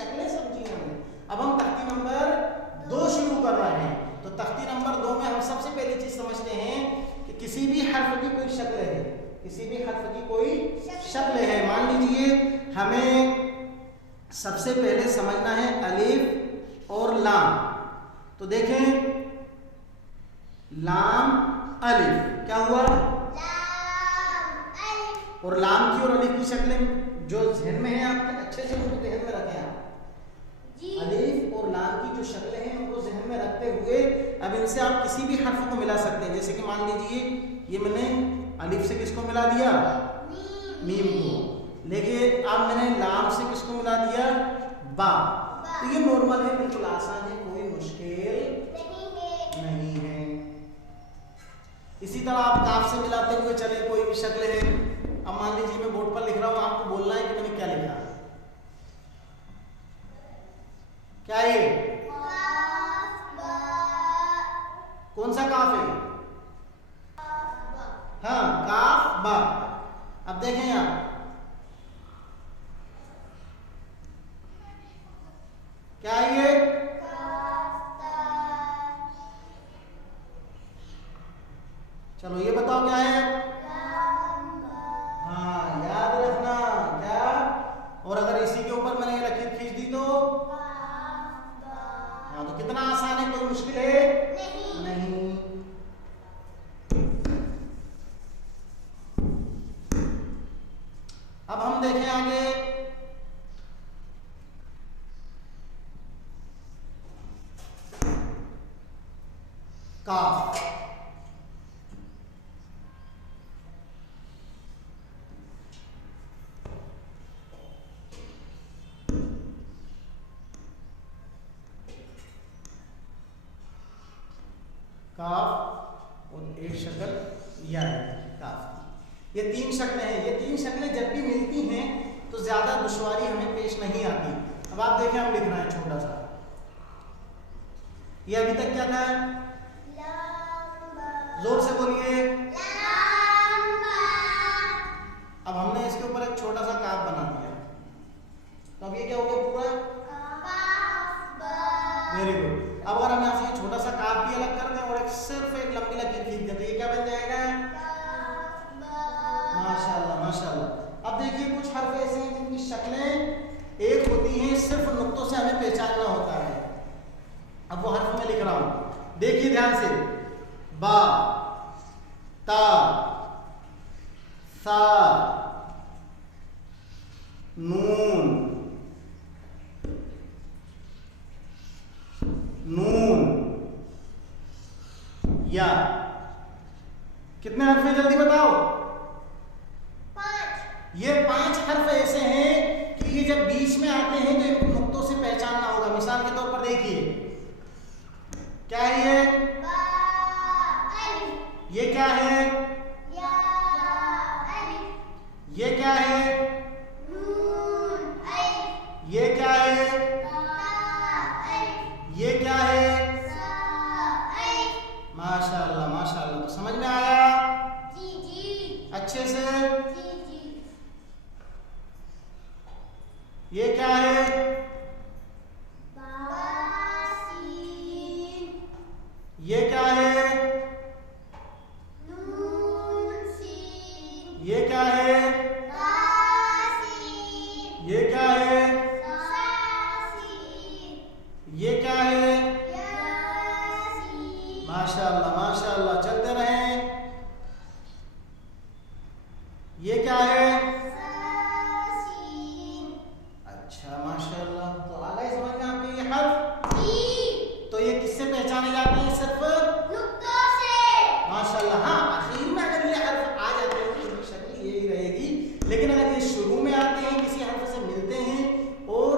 शक्लें समझी हमने। अब हम तख्ती नंबर 2 शुरू कर रहे हैं। तो तख्ती नंबर 2 में हम सबसे पहली चीज समझते हैं कि किसी भी हर्फ की कोई शक्ल है, किसी भी हर्फ की कोई शक्ल है। मान लीजिए हमें सबसे पहले समझना है अलिफ और लाम। तो देखें लाम अलिफ, क्या हुआ? लाम अलिफ। और लाम की और अलिफ की शक्लें जो ज़हन में है आपके, अच्छे से उनको ज़हन में रखें आप। जी। अलिफ और लाम की जो शक्लें हैं उनको ज़हन में रखते हुए अब इनसे आप किसी भी हर्फ को मिला सकते हैं। जैसे कि मान लीजिए ये मैंने अलिफ से किसको मिला दिया? मीम को। लेकिन अब मैंने लाम से किसको मिला दिया? बा। तो ये नॉर्मल है, बिल्कुल आसान है, कोई मुश्किल नहीं है। इसी तरह आप काफ से मिलाते हुए चले, कोई भी शक्ल है। अब मान लीजिए मैं बोर्ड पर लिख रहा हूं, आपको बोलना है कि मैंने क्या लिखा। क्या ये? कौन सा काफ है? हाँ, काफ बा। अब देखें आप, क्या ये? चलो ये बताओ क्या है? हाँ, याद रखना क्या। और अगर इसी के ऊपर मैंने ये लकीर खींच दी तो हाँ, तो कितना आसान है, कोई मुश्किल है नहीं। अब हम देखें आगे, काफ। काफ और एक शक्ल या काफ की, ये 3 शक्लें हैं। ये 3 शक्लें जब भी मिलती हैं तो ज्यादा दुश्वारी हमें पेश नहीं आती। अब आप देखें, हम लिख रहे हैं छोटा सा, ये अभी तक क्या था? जोर से बोलिए। अब हमने इसके ऊपर एक छोटा सा काफ बना दिया, तो अब ये क्या हो गया? पूरा वेरी गुड। अब अगर हम यहाँ से छोटा सा काफ भी अलग कर दें और एक सिर्फ एक लंबी लकीर खींच दें तो ये क्या बन जाएगा? माशाल्लाह माशाल्लाह। अब देखिए कुछ हर्फ ऐसे हैं जिनकी शक्लें एक होती हैं, सिर्फ नुक्तों से हमें पहचानना होता है। अब वो हर्फ मैं लिख रहा हूं, देखिए ध्यान से। बा, ता, सा, नून, नून, या। कितने हर्फ हैं जल्दी बताओ? 5। ये 5 हर्फ ऐसे हैं कि ये जब बीच में आते हैं तो इनको नुक्तों से पहचानना होगा। मिसाल के तौर पर देखिए, क्या है ये? ये क्या है? ये क्या है? ये क्या है? ये क्या है? माशाल्लाह माशाल्लाह। तो समझ में आया? जी अच्छे से। जी। ये क्या है? ये क्या है? ये क्या है? ये क्या है? ये क्या है? माशाल्लाह माशाल्लाह, चलते रहें। ये क्या है? अच्छा माशाल्लाह। तो आ गए समझ में आपके ये हर्फ? तो ये किससे पहचाने जाते हैं? सिर्फ नुक्तों से। माशाल्लाह। हाँ, आखिर में अगर ये हर्फ आ जाते हैं तो इनकी शक्ल यही रहेगी। लेकिन अगर ये शुरू में आते हैं, किसी हर्फ से मिलते हैं और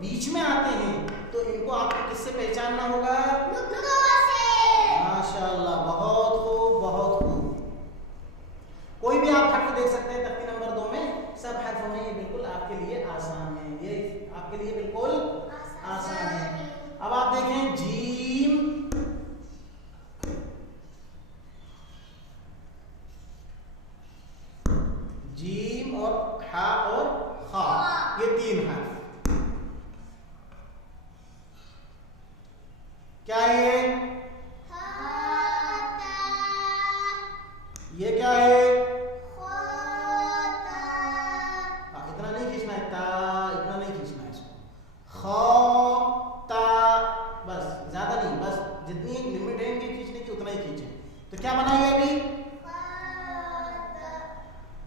बीच में आते हैं, तो इनको आपको किससे पहचानना होगा? माशाल्लाह, बहुत खूब बहुत खूब। कोई भी आप हर्फ देख सकते हैं तख्ती नंबर 2 में, सब हर्फ में ये बिल्कुल आपके लिए आसान है। ये आपके लिए बिल्कुल आसान है। अब आप देखें जीम, जीम और हा और खा, ये 3 हर्फ।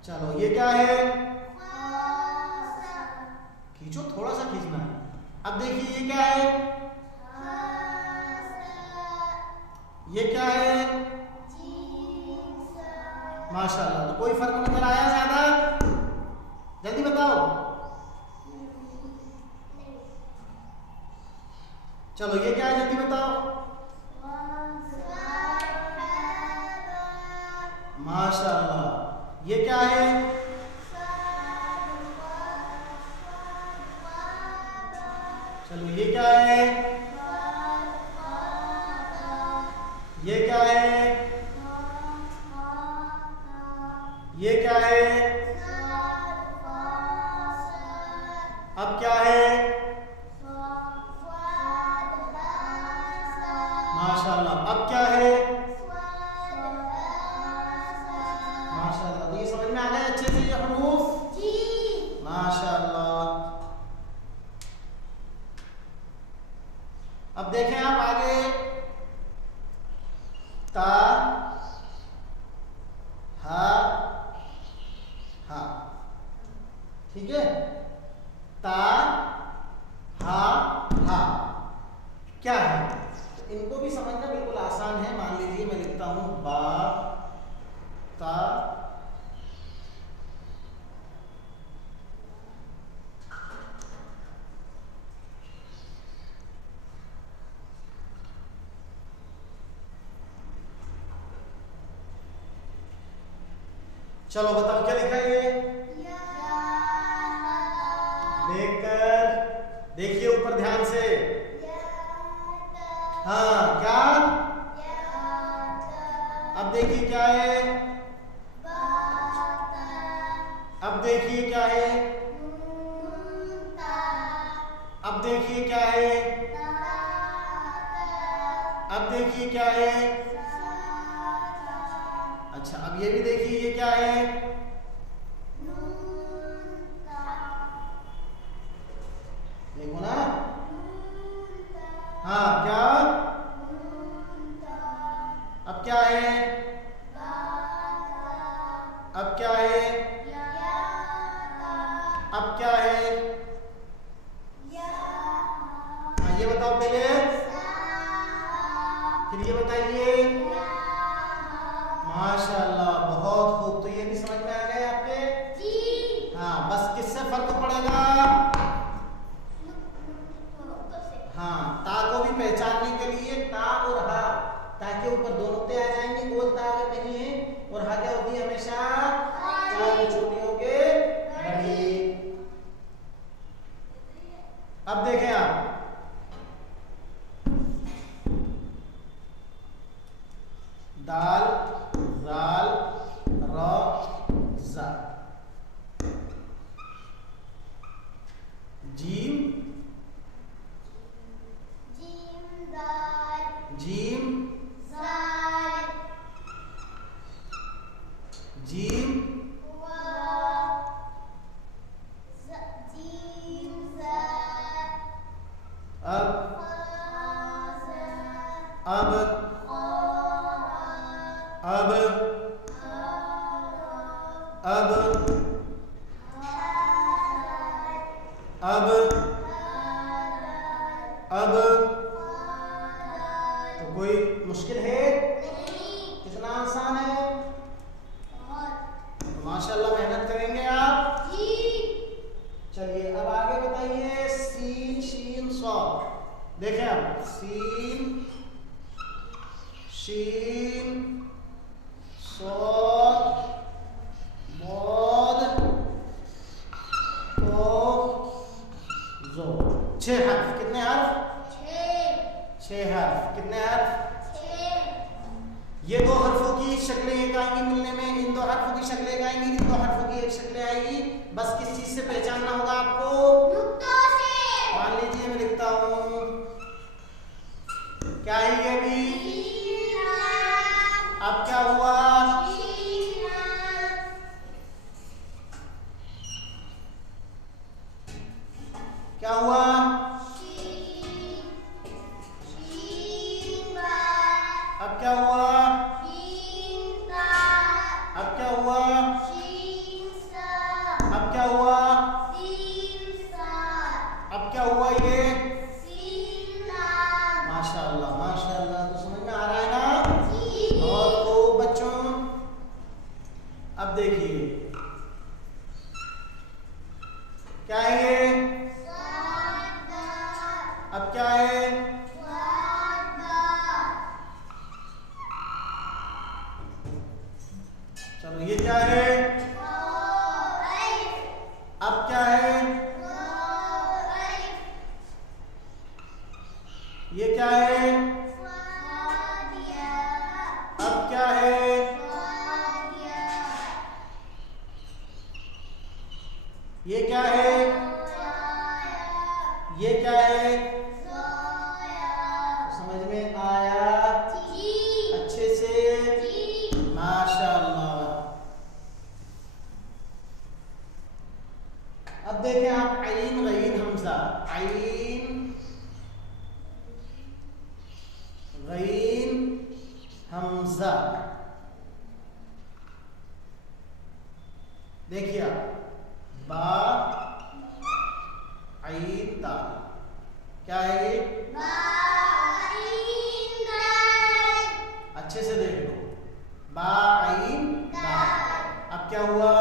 चलो ये क्या है? सा खींचो, थोड़ा सा खींचना है। अब देखिए ये क्या है? ये क्या है? माशाल्लाह। तो कोई फर्क नजर आया ज्यादा? जल्दी बताओ। चलो ये क्या है, जल्दी बताओ। माशाल्लाह। ये क्या है? चलो ये क्या है? ये क्या है? ये क्या है? अब क्या है? माशाल्लाह। अब क्या है? माशाल्लाह। तो ये समझ में आ गए अच्छे से ये हरूफ? माशाल्लाह। अब देखें आप आगे, ता, हा, हा। ठीक है? ता, हा, हा क्या है? तो इनको भी समझना बिल्कुल आसान है। मान लीजिए मैं लिखता हूं बा, ता, चलो बताओ क्या लिखा है ये? देखकर, देखिए ऊपर ध्यान से। हाँ क्या? अब देखिए क्या है? अब देखिए क्या है? अब देखिए क्या है? अब देखिए क्या है? अच्छा अब ये भी देखिए ये क्या है? देखो ना। हाँ क्या? अब क्या है? अब क्या है? अब क्या है? हाँ ये बताओ पहले, फिर ये बताइए। माशाल्लाह, बहुत खूब। तो ये भी समझ में आ गए आपके? हाँ, बस किससे फर्क पड़ेगा? हाँ, ता को भी पहचानने के लिए ता और हा, ताकि ऊपर दो नुक्ते आ जाएंगे। गोल ता अगर नहीं है, और हा क्या होती है हमेशा चार छोटियों के बड़ी। अब देखें आप, दाल, जाल, र, जा, जीम, जीम, जीम, अब, अब, अब, अब, अब, अब। तो कोई मुश्किल है? कितना आसान है। तो माशाल्लाह मेहनत करेंगे आप। चलिए अब आगे बताइए, सीन, शीन, सॉद। देखें आप, सीन, शीन, सॉद, बोद, तो, जो। 6 हर्फ। कितने हर्फ? 6 हर्फ। कितने हर्फ? ये दो हर्फों की शक्लें एक आएंगी मिलने में, इन दो हर्फों की शक्लें एक आएंगी, इन दो हर्फों की एक शक्लें आएगी। बस किस चीज से पहचानना होगा आपको? मान लीजिए मैं लिखता हूं, क्या है ये भी? अब क्या हुआ? क्या हुआ? अब क्या हुआ? अब क्या हुआ? अब देखिए क्या है ये? अब क्या है? चलो ये क्या है? अब क्या है? ये क्या है? अब क्या है? ये क्या है? ये क्या है? समझ में आया? अच्छे से माशाअल्लाह। अब देखें आप आइन गईन हमजा, आइन गईन हमजा, देखिए आप बा आइन ता, क्या है ये? अच्छे से देख लो, बा आइन ता। अब क्या हुआ?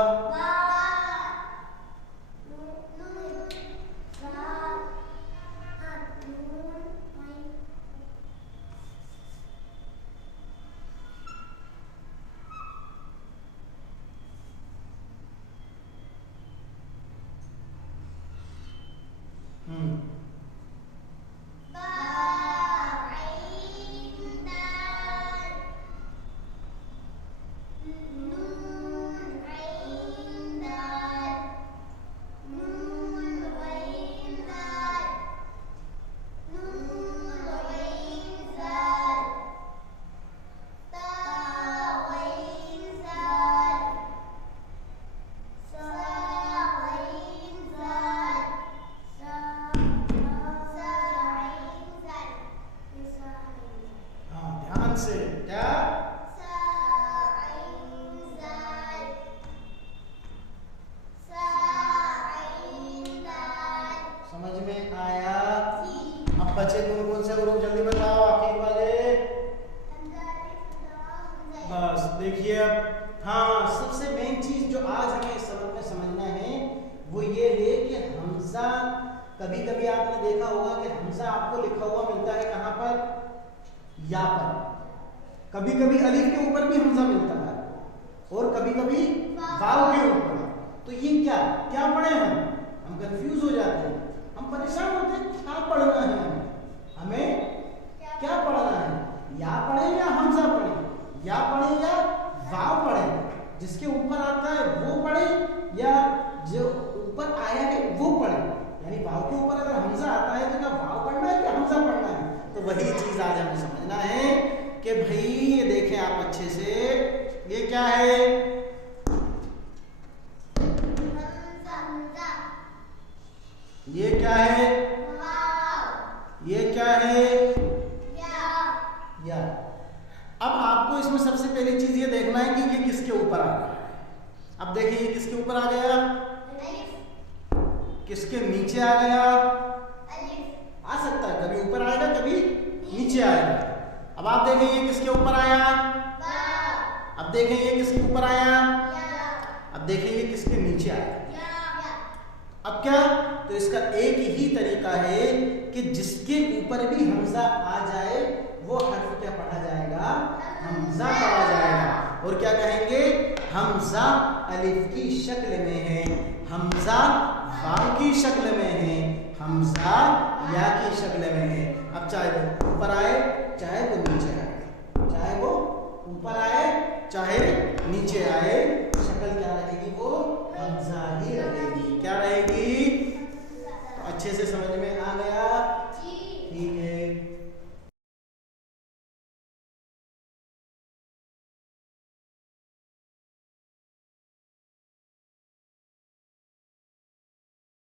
से क्या? समझ में आया? अब बचे कौन से ग्रुप जल्दी बताओ, आखिर वाले। बस देखिए अब हाँ, सबसे मेन चीज जो आज हमें इस सबक में समझना है वो ये है कि हमजा, कभी कभी आपने देखा होगा कि हमजा आपको लिखा हुआ मिलता है कहाँ पर? या पर। कभी कभी अलिफ के ऊपर भी हमजा मिलता है और कभी कभी वाव के ऊपर। तो ये क्या क्या पढ़े हम कंफ्यूज हो जाते हैं, हम परेशान होते हैं, क्या पढ़ना है हमें क्या पढ़ना है? या पढ़े या हमजा पढ़े, या पढ़े या वाव पढ़े, जिसके ऊपर आता है वो पढ़े या जो ऊपर आया है वो पढ़े। यानी वाव के ऊपर अगर हमजा आता है तो क्या वाव पढ़ना है या हमजा पढ़ना है? तो वही चीज आज हमें समझना है कि भाई ये देखें आप अच्छे से, ये क्या है? ये क्या है? ये क्या है? या। अब आपको इसमें सबसे पहली चीज ये देखना है कि ये किसके ऊपर आ रहा है। अब देखिए ये किसके ऊपर आ गया, किसके नीचे आ गया? आ सकता है, कभी ऊपर आएगा कभी नीचे आएगा। अब आप देखें ये किसके ऊपर आया? अब देखें ये किसके ऊपर आया? अब देखें ये किसके नीचे आया? अब क्या? तो इसका एक ही तरीका है कि जिसके ऊपर भी हमजा आ जाए वो हर्फ क्या पढ़ा जाएगा? हमजा पढ़ा जाएगा। और क्या कहेंगे? हमजा अलिफ की शक्ल में है, हमजा वाव की शक्ल में है, हमजा या की शक्ल में है। अब चाहे ऊपर आए